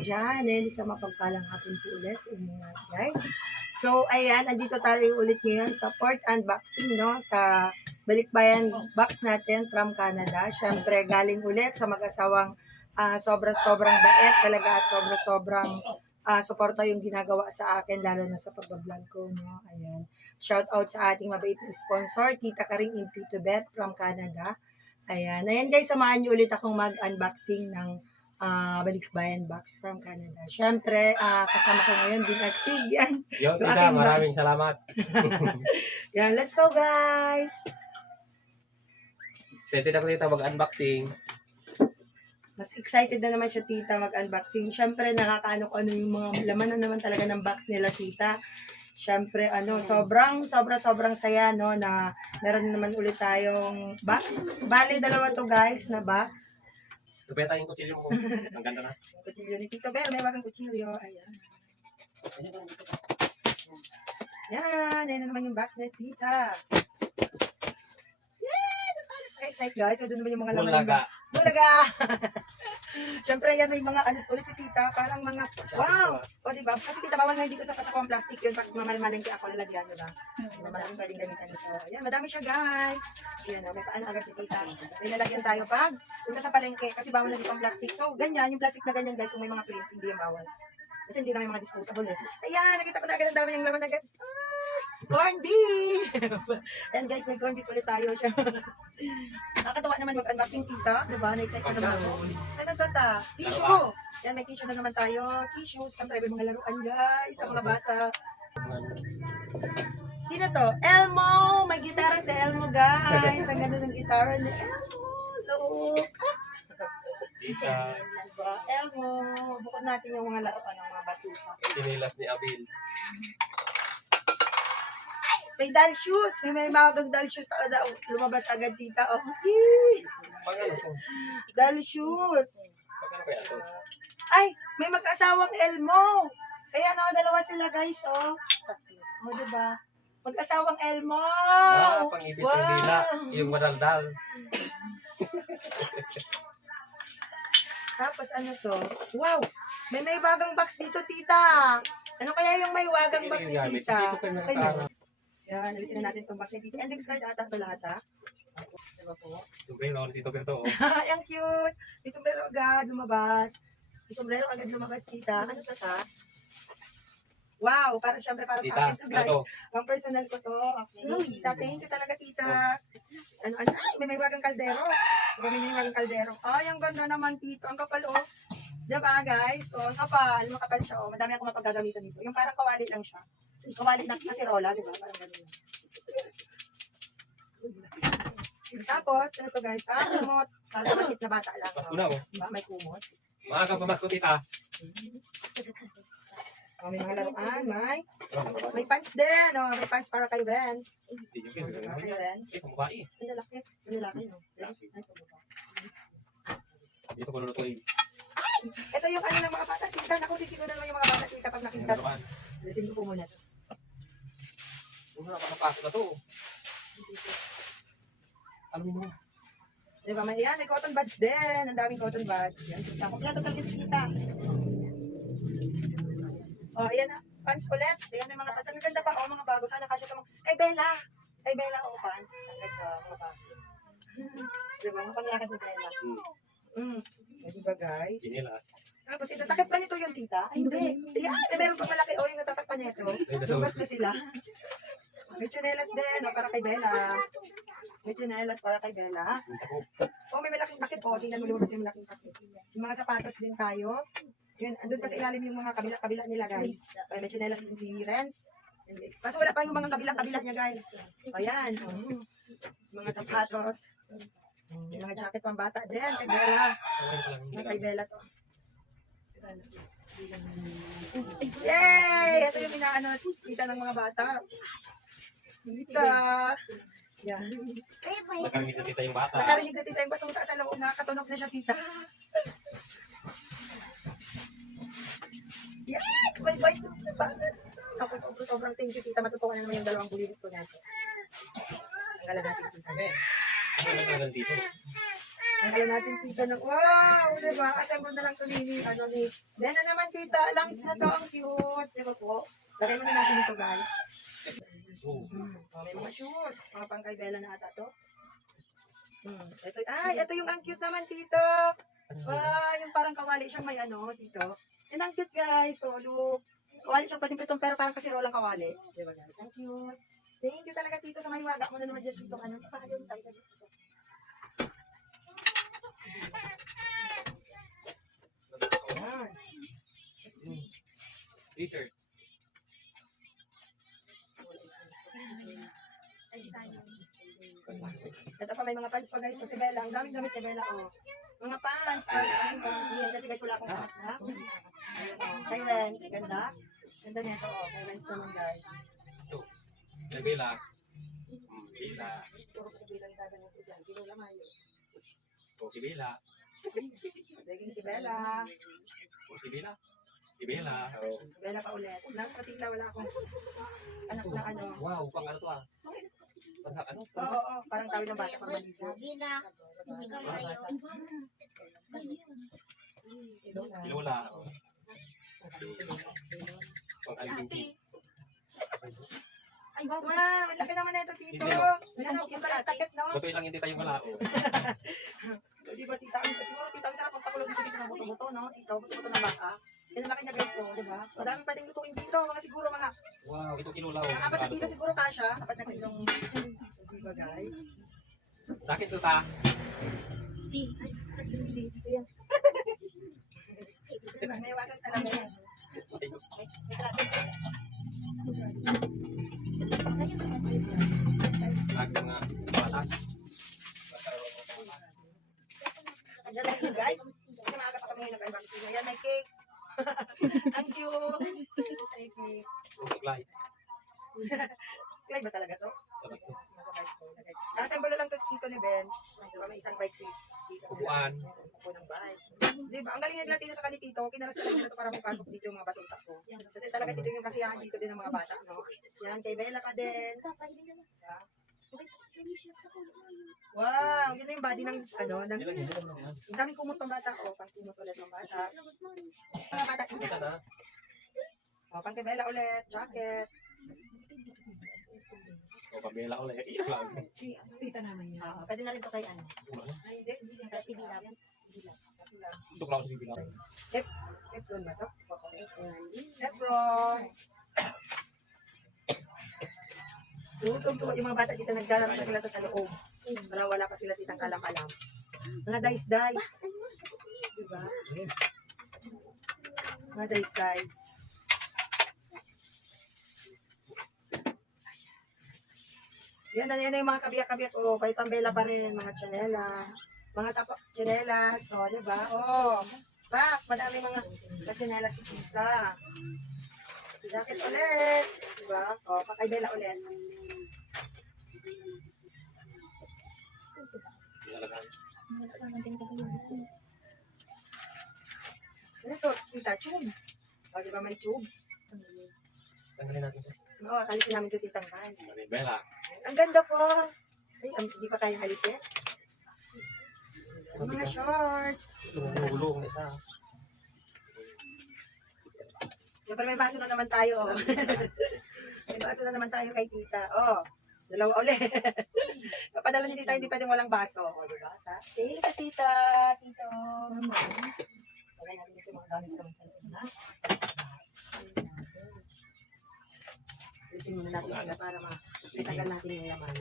dyan. And sa mapagpalang hapon po ulit sa inyo guys. So, ayan, andito tayo ulit ngayon sa fourth unboxing, no? Sa balikbayan box natin from Canada. Siyempre, galing ulit sa mag-asawang sobrang bait talaga at sobrang suporta yung ginagawa sa akin, lalo na sa pagbablog ko, no? Ayan. Shout out sa ating mabait na sponsor, Tita Karing Into Tibet from Canada. Ayan. Ayan guys, samahan niyo ulit akong mag-unboxing ng balikbayan box from Canada. Siyempre, kasama ko ngayon din Astig. Yan. Yo, Tita, maraming salamat. Yan, let's go guys! Excited ako dito mag-unboxing. Mas excited na naman siya, tita, mag-unboxing. Siyempre, nakakaano ko ano yung mga laman na naman talaga ng box nila, tita. Siyempre, sobrang saya, no, na meron naman ulit tayong box. Bali, dalawa to guys, na box. Tupeta yung kutsilyo mo. Ang ganda na. Kutsilyo ni Tito Bear, may bakang kutsilyo. Ayan. Yan na naman yung box ni tita. Excited guys, so doon naman yung mga laman. Bulaga! Siyempre, yan yung mga ulit si tita, parang mga, wow! O diba? Kasi tita, bawal nga dito sa pasakong plastic yun, pag mamalmalengke ako lalagyan, diba? Maraming pwedeng gamitan dito. Ayan, madami siya guys. Ayan, may paano agad si tita. May lalagyan tayo pag punta sa palengke, kasi bawal na dito ang plastic. So, ganyan, yung plastic na ganyan guys, kung may mga print, hindi yung bawal. Kasi hindi na may mga disposable eh. Ayan, nakita ko na agad ang dami yung laman agad. Corn beef! Ayan guys, may corn beef ulit tayo siya. Nakakatawa naman mag-unboxing tita, diba? Na-excite ko naman ako. Ano to ta? Tissue! Yan, may tissue na naman tayo. Tissues, siyempre may mga laruan guys, sa mga bata. Sino to? Elmo! May gitara si Elmo guys. Ang ganda ng gitara ni Elmo. Look! Isa. Diba? Elmo. Bukod natin yung mga laruan ng mga batuta. Sinilas ni Abil. May doll shoes. May mga doll shoes na lumabas agad tita. Oh, Pagano to? doll shoes. Pagano kaya to? Ay, may mag-asawang Elmo. Kaya dalawa sila guys, oh. O, diba? Mag-asawang Elmo. Pang-ibig ng dila. Yung madaldal. Tapos ano to? Wow! May bagang box dito, tita. Ano kaya yung may wagang box ni tita? Okay na. Yan, nalisin na natin itong box ni tita. Index card ata ito lahat, ha? Diba po? Sombrero, dito pero Ang cute! May sombrero agad lumabas. May sombrero agad lumabas, tita. Ano to, ta? Wow! Siyempre para sa akin to, guys. Ang personal ko to. Okay, tita. Thank you talaga, tita. Ay, may wagang kaldero. May wagang kaldero. Ay, ang ganda naman, tito. Ang kapal, oh. Diba, guys? O, ang kapal. Makapal siya, oh. Madami akong mapagagamitan dito. Yung parang kawali lang siya. Kawali ng kasirola, diba? Parang gano'n. Tapos, ano to, guys? Kumot. Parang maliit na bata lang. Pasko na, oh. Diba? May kumot. Maagang pamasko, tita. May mga laruan. May pants din. Oh, may pants para kay Renz. Kay Renz. Pamukha Ang lalaki. Ang lalaki, no? Ay, pamukha. Dito ko lulutuin. Ito yung ano ng mga bata, tita. Naku, sisigunan mo yung mga bata, tita, pag nakita. Lisin ko po muna to. Ano na, pamapasok na to. Ano mo? Diba, may cotton buds din. Ang daming cotton buds. Yan, tita. Kompleto talaga si tita. Oh, ayan na. Pants ulit. Ayan, may mga pants. Ang ganda pa. Oh, mga bago. Sana kasya sa mga... Kay Bella! Kay Bella, oh, pants. Ang ganda, mga bago. Diba, mga panglakad ni Bella. Diba, guys? Sinilas. Tapos, ito, takip ba nito yung tita? Ay, hindi. Ayan, meron pang malaki. Oh, yung natatakpan niya ito. Lumabas na sila. May tsinelas din. Oh, para kay Bella. May tsinelas para kay Bella. Oh, may malaking takip. Oh, tingnan mo lumabas yung malaking takip. Yung mga sapatos din tayo. Yun, andun pa sa ilalim yung mga kabila nila, guys. May tsinelas din si Renz. Kaso wala pa yung mga kabila niya, guys. Ayan. Mga sapatos. Yung mga jacket pang bata din. Kay Bella. Kay Bella to. Yay! Ito yung tita ng mga bata. Tita. Yan. Nakarinig na tita yung bata. Nakarinig na tita yung batuta sa loob. Nakatunog na siya, tita. Yan! Bye-bye. Sobrang thank you, tita. Matutukan na naman yung dalawang bulilit ko natin. Tanggalan natin, tita. Ano na dito? Nagala natin tita ng, wow, diba? Assemble na lang ito ni, Then na naman tita, lungs na to, ang cute. Diba po? Lagay muna natin ito guys. Oh. May mga shoes. Mga pang kay Bella na ata to. Ito yung ang cute naman tito. Yung parang kawali siyang may tito. Yan ang cute guys. So, look. Kawali siyang patimpritong pero parang kasirolang kawali. Diba guys? Ang cute. Thank you talaga tito sa mahiwaga mo na naman dyan tito. Pahayon tayo dito. Yan. T-shirt. Ito pa may mga pants pa guys. So, si Bella, ang daming damit ni Bella. Mga pants. Kasi guys, wala akong pants na. Kay Renz, ganda. Ganda nito. Kay Renz naman guys. Ito. May Bella. Bella. Puro ko bilang dada nito dyan. Hindi lang ayos. O, si Bella. Daging si Bella. O, si Bella. Si Bella. Oh. Bella pa ulit. Nang katita, wala akong anak na ano. Wow, pang ano to ah. Parang ano? Oo, parang tawid ng bata pang maligo. Sabi na, hindi ka malayo. Lola. Oh. Pang alipinti. Ay, wow. Wow, ang laki naman na ito, tito. Ano, yung pala takip, no? Butoy lang hindi tayong wala. Oh. Di ba, tita? Siguro, tita, ang sarap ang pakulog sa dito ng buto-buto, no? Tito, buto-buto ng bata. Yan ang laki niya, guys, di ba? Madaming pwedeng lutuin dito. Mga siguro, mga Wow, ito kinulaw. 4 na kilo siguro, Kasha. 4 na kilong, di ba, guys? Sakit to ta. May wagang salamin. Lagi mga bata. Andiyan lang yun, guys. Kasi maaga pa kami nag-unboxing. Ayan, may cake. Ang cute. May cake. Supply. Supply ba talaga to? Sabay to. Nasa bike ko. Assemble lang to dito ni Ben. Diba, may isang bike seat. Upuan. Upo ng bike. Diba, ang galing nila dito sa kanitito. Kinaras na lang nila to para mapasok dito yung mga batuta ko. Kasi talaga dito yung kasiyahan dito din ng mga bata, no? Yan, kay Bella ka din. Wow, yun na yung body ng, ng, ang daming kumot ng bata. Pang kumot ulit ng bata. Mga bata dito. Kita na. Pang kay Bella ulit, jacket. O, pabela ulit. Iyak lang. Tita naman yun. Pwede na rin to kay ano. Ay, hindi. TV lang. Ito lang sa bibilang. Efron ba to? Efron. Tutong-tuwa yung mga bata dito, naglalaro pa sila to sa loob. Wala pa sila titang kalam-kalam. Mga dice. Diba? Mga dice. Yan na yung mga kabiyak-kabiyak. Kay Pambela pa rin, mga tsinela. Mga tsinelas, diba? Madami mga tsinelas si Tita. Jacket ulit. Diba? Kay Bella ulit. Ano ito, Tita? Tube. Diba may tube? Tanggalin natin ito. Alisin namin ito, Tita. Guys. Bella. Ang ganda po. Ay, hindi pa tayo alisin. Mga short. Tumulong isa. Siyempre may baso na naman tayo. May baso na naman tayo kay tita. Dalawa ulit. Sa padala ni tita, hindi pwedeng walang baso. Diba? Thank you, tita. Tito. Okay, natin dito mga gamit naman sa loob na. Alisin muna natin sila para matagal natin yung laman.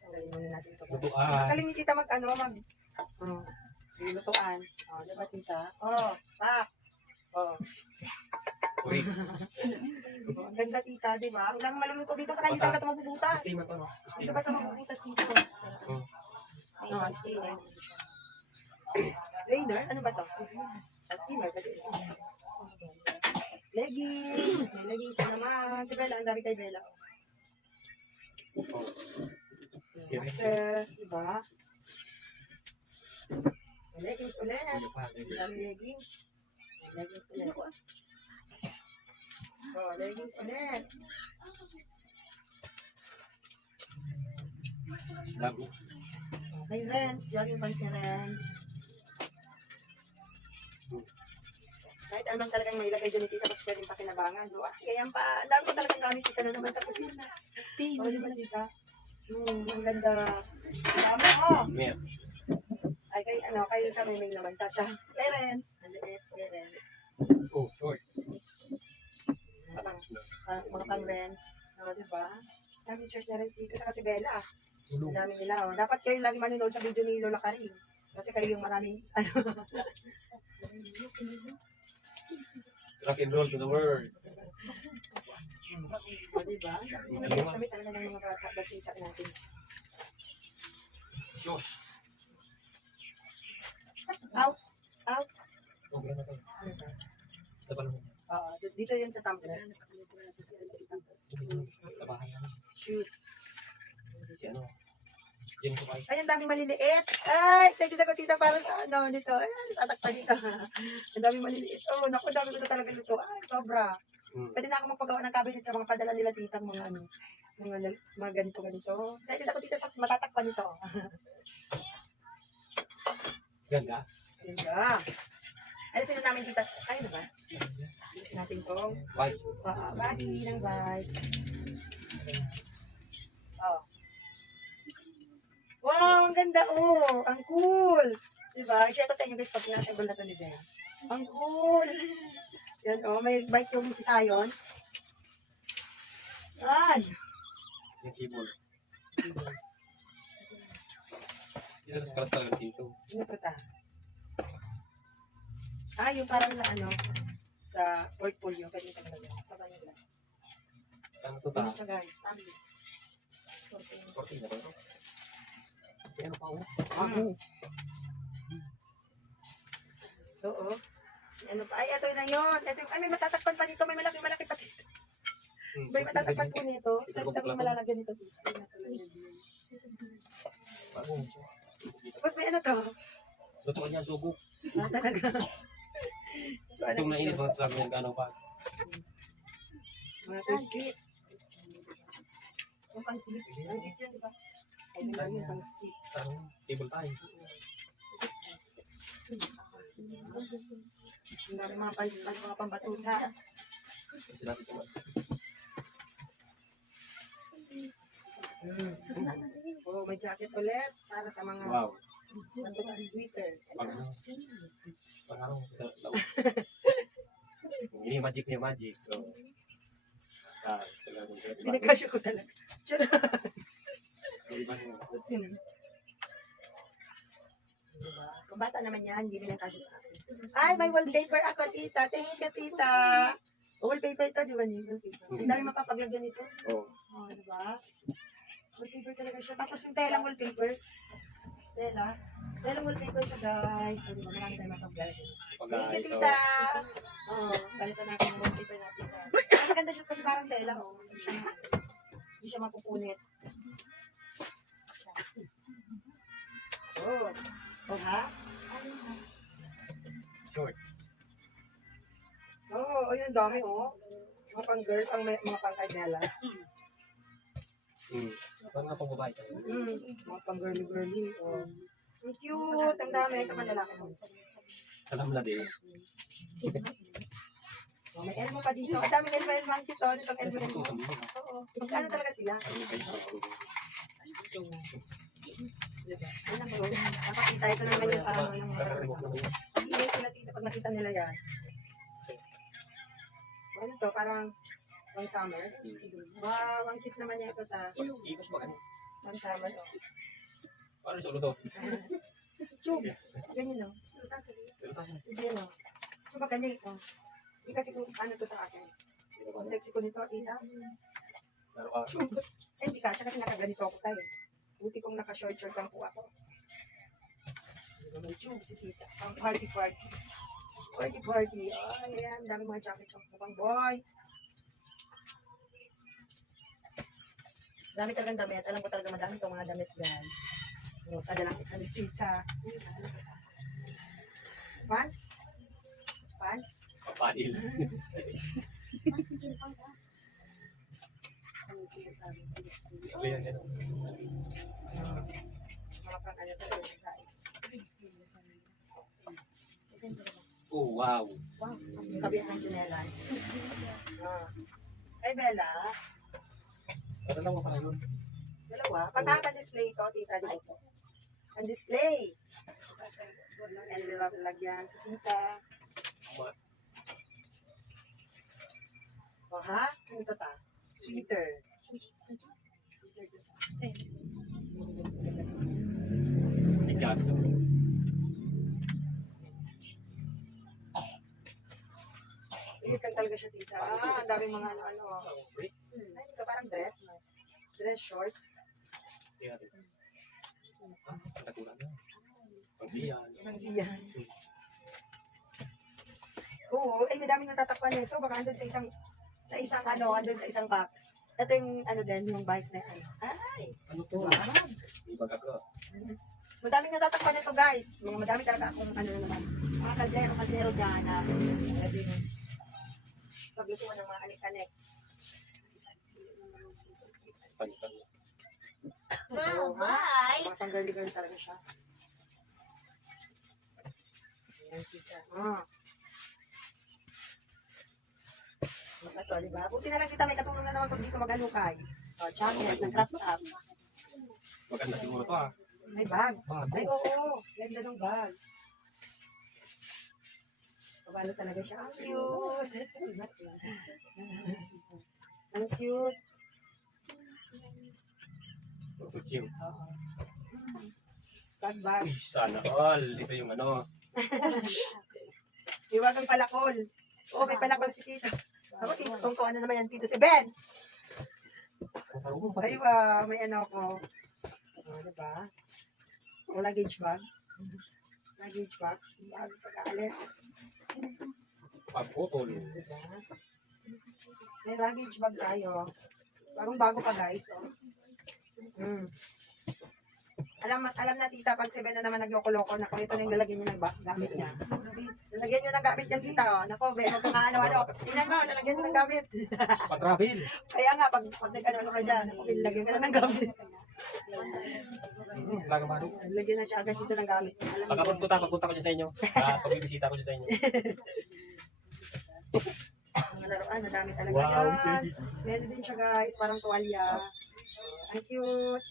Tanggalin muna natin ito. Lutuan. Magaling ni tita lutuan. Diba tita? Pak. Uy. Ang ganda tita, diba? Walang maluluto dito sa kanya, talaga ito mabubutas. Steamer to, no? Dito ba sa mabubutas dito? Steamer. Drainer? Ano ba to? Steamer. Leggings. May leggings na naman. Si Bella, ang dami kay Bella. Boxer, diba? May leggings ulit. Ang dami leggings. May leggings ulit. Leggings ulit. Lago. May Renz, jogging pants ni Renz. Kahit anong talagang may ilagay dyan ni tita, mas pwedeng pakinabangan. No? Ay, ayan pa. Ang dami ko talagang gamit tita na naman sa kusina. O, di ba tita? Ang ganda. Ang dami, oh. Mer. Ay, kay sa may naman ta siya. Kay Renz. Maliit, kay Renz. Oh, short. Mga pang Renz. O, di ba? Dami church na Renz dito sa kasi Bella. Ulong. Ang dami nila. Oh. Dapat kayo lagi manonood sa video ni Lola Karin. Kasi kayo yung maraming, Rock and roll to the world. o, di ba? Kami talaga ng mga bagsinsa natin. Shush. Out. Out. Oh, ganun na to. Ano ba? Sa panahon. Oo, dito yun sa tumbler. Sa bahay namin. Shoes. Si ano. Yan sa bahay. Ay, ang daming maliliit. Ay, excited ako tita para sa ano dito. Ay, tatakpa dito. Ang daming maliliit. Oh, naku, dami ko na talaga dito. Ay, sobra. Pwede na ako magpagawa ng cabinet sa mga padala nila tita, mga ano, mga ganito. Excited ako tita sa matatakpan nito. Ganda. Ganda. Alisin na namin tita. Ay, ano ba? Alisin natin tong White. body ng white. Oh. Wow, ang ganda oh. Ang cool. Diba? I-share ko sa inyo guys pag pinasagol na to ni Ben. Ang cool. Yan oh, may bike yung si Sayon. Yan. Yung keyboard. Sila sa kalas talaga dito. Ano po ta? Ah, yung parang sa ano, sa portfolio. Pwede ito talaga. Sa kanila. Ano to Ano ta? siya guys? Tamis. 14 na ba ito? Ano pa oh? Oo. Ano pa? Ay, ito na yun. Ito, ay, may matatakpan pa dito. May malaki pa dito. May matatakpan po nito. Sa ito may malalagyan nito. Tapos may ano to? Luto ko niya subok. Ah, talaga. Itong nainit mga sabi niya gano'n pa. Mga tagkit. Yung pang-sip. Pang-sip yun, di ba? Ay, naman yung pang-sip. Ano? Table tayo. Ang dami mga pang-sip, mga pambatuta. Kasi natin ito. Oh, may jacket ulit para sa mga Wow. mga sweater. Pang-araw. Ini magic niya magic. So, Pinagkasyo ko talaga. Kung bata naman yan, hindi nila kasya sa akin. Ay, may wallpaper ako, tita. Thank you, tita. Wallpaper ito, di ba niyo? Ang dami mapapaglagyan nito. Oh. Oh, di ba? Wallpaper talaga siya. Tapos yung telang wallpaper. Telang wallpaper siya, guys. O, di ba? Marami tayong mapapaglagyan. Thank you, tita. Oo, balitan natin yung wallpaper natin. Ang ganda siya kasi parang tela, oh. Hindi siya mapupunit. Oh. Oh, ha? Short. Oh, ayun, dami, oh. Mga pang-girl, mga pang-kadela. Parang nga pang babae. Mga pang-girly-girly, oh. Ang cute, ang dami. Ito man lalaki mo. Alam na din. Oh, may elmo pa dito. Ang daming elmo ang cute, oh. Itong elmo. Oo. Magkano talaga sila? Diba? Alam mo, nakakita ito naman yung ano ng mga hindi sila dito pag nakita nila yan. Ano to, parang pang summer. Wow, ang cute naman niya ito ta. Ipos ba kani? Pang summer. Oh. Paano sa ulo to? Tube. Ganyan o. Pero tayo. Ganyan o. So ba ganyan ito? Hindi kasi kung ano to sa akin. Ang sexy ko nito, tita. Laro ka. Eh, hindi ka siya kasi nakaganito ako tayo. Buti kong naka-short-short lang po ako. May tube si tita. Pang party-party. Party-party. Ay, ayan. Dami mga jacket sa pang boy. Dami talagang damit. Alam ko talaga madami itong mga damit, guys. So, kada lang kita ni tita. Pants? Pants? Papadil. Sabi yan yan. Mga Mga pang ano talaga siya, guys. Oh, wow. Wow, ang kabiyak ng chinelas. Ah. Ay, Bella. Pero lang pa yun. Dalawa. Pagkaka-display ko, tita, dito. Ang display. Envelope lagyan sa tita. O ha? Ano ito ta? Sweater. Bigas. Pilit lang talaga siya, tita. Ah, ang daming mga ano-ano. Break. Ay, ito parang dress. Dress short. Tingnan natin. Pagkaturan na. Pagsiyan. Ang siyan. Oo, ay, may daming natatakpan nito. Baka andun sa isang ano, andun sa isang box. Ito yung ano din, yung bike na ano. Ay, Ano to? wow. Ibag ako. Madaming natatakpan nito, guys. Mga madami talaga akong ano naman. Mga kaldero dyan na pwede paglutuan ng mga anik-anik. Palitan. Wow, bye! Mga pang-girly-girl talaga siya. Ayan, tita. Ah. Ito, di ba? Buti na lang kita may katulong na naman kung dito mag-alukay. O, jacket, nag-craft up. Maganda siguro to ah. May bag. Bago. Ay, oo. Ganda ng bag. Kabalo talaga siya. Ang cute. Ang cute. Tutuchiw. Oo. Bag. Uy, sana all. Ito yung ano. Iwagang palakol. Oo, may palakol si Tito. Ako, Tito, kung ano naman yan, Tito. Si Ben. Ay, may ano ko. Diba? O, luggage bag. Luggage bag. Bag pag-aalis. Pagputol. Diba? May luggage bag tayo. Bagong-bago pa, guys. Oh. Alam na tita, pag si Ben na naman nagloko-loko, naku, ito na yung lalagyan niya ng gamit niya. Lalagyan niya ng gamit yan, tita. Oh. Naku, Ben, kung ano. Tingnan mo, lalagyan mo ng gamit. Patravel. Kaya nga, pag nag-ano ka dyan, naku, lalagyan ka na ng gamit. Laga ba? Lalagyan na siya agad dito ng gamit. Alam mo, Pagpunta ko dyan sa inyo. Pagbibisita ko dyan sa inyo. mga laruan, madami talaga Wow, yan. Meron din siya, guys, parang tuwalya. Ang cute.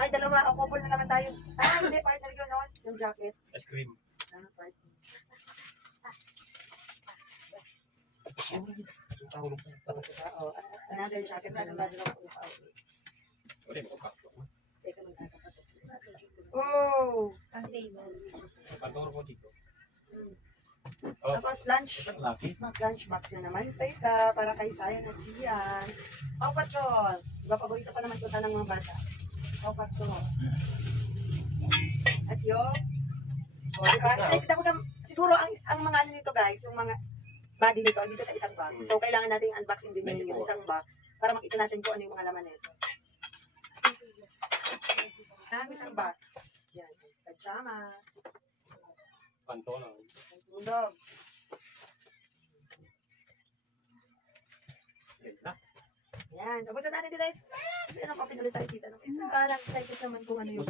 Ay, dalawa. O, couple na naman tayo. Ah, hindi, partner ko noon. Yung jacket. Ice cream. Ah, partner. Oo, another jacket na naman. Ulit, magkaklo. Teka, magkakapatok. Oh! Ang table. Pantoro ko dito. Tapos lunch. Laki. Lunch box na naman. Teka, para kay Sayan at Sian. Paw Patrol. Diba, paborito pa naman ito ng mga bata. Paw Patrol. At yun. O, diba? Excited ako sa, siguro ang mga ano nito, guys, yung mga body nito, dito sa isang box. So, kailangan natin unboxing din yun, yung isang box para makita natin kung ano yung mga laman nito. Ang isang box. Yan. Pajama. Pantoro. Tulog. Yan na. Yan. Tapos na natin dito guys. Kasi ano pa pinulit tayo dito. Isa. Excited naman kung ano yung.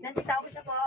Nandito tapos na po.